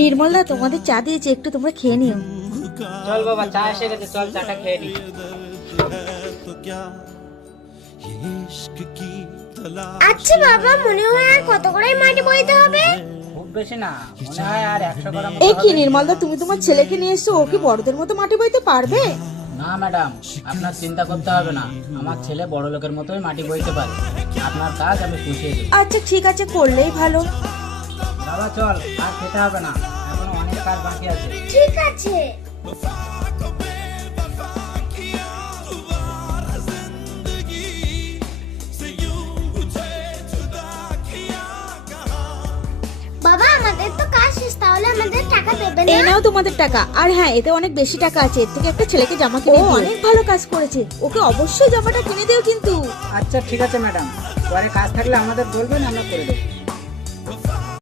নির্মলদা তোমাদের চা দিয়েছে একটু তোমরা খেয়ে নিও চল বাবা চা এসে গেছে চাটা খেয়ে নি আচ্ছা বাবা মনে হয় কত করে মাটি বইতে হবে খুব বেশি না মনে হয় আর একশো গ্রাম এই কি নির্মলদা তুমি তোমার ছেলেকে নিয়ে এসো ও কি বড়দের মতো মাটি বইতে পারবে না ম্যাডাম আপনার চিন্তা করতে হবে না আমার ছেলে বড় লোকের মতোই মাটি বইতে পারে আপনার কাজ আমি পুষিয়ে দেবো আচ্ছা ঠিক আছে করলেই ভালো বাবা চল আর খেতে হবে না এখন অনেক কাজ বাকি আছে ঠিক আছে এই নাও তোমাদের টাকা আর হ্যাঁ এতে অনেক বেশি টাকা আছে থেকে একটা ছেলেকে জামা কিনে দিও অনেক ভালো কাজ করেছে ওকে অবশ্যই জামাটা কিনে দিও কিন্তু আচ্ছা ঠিক আছে ম্যাডাম পরে কাজ থাকলে আমাদের বলবেন আমরা করে দেব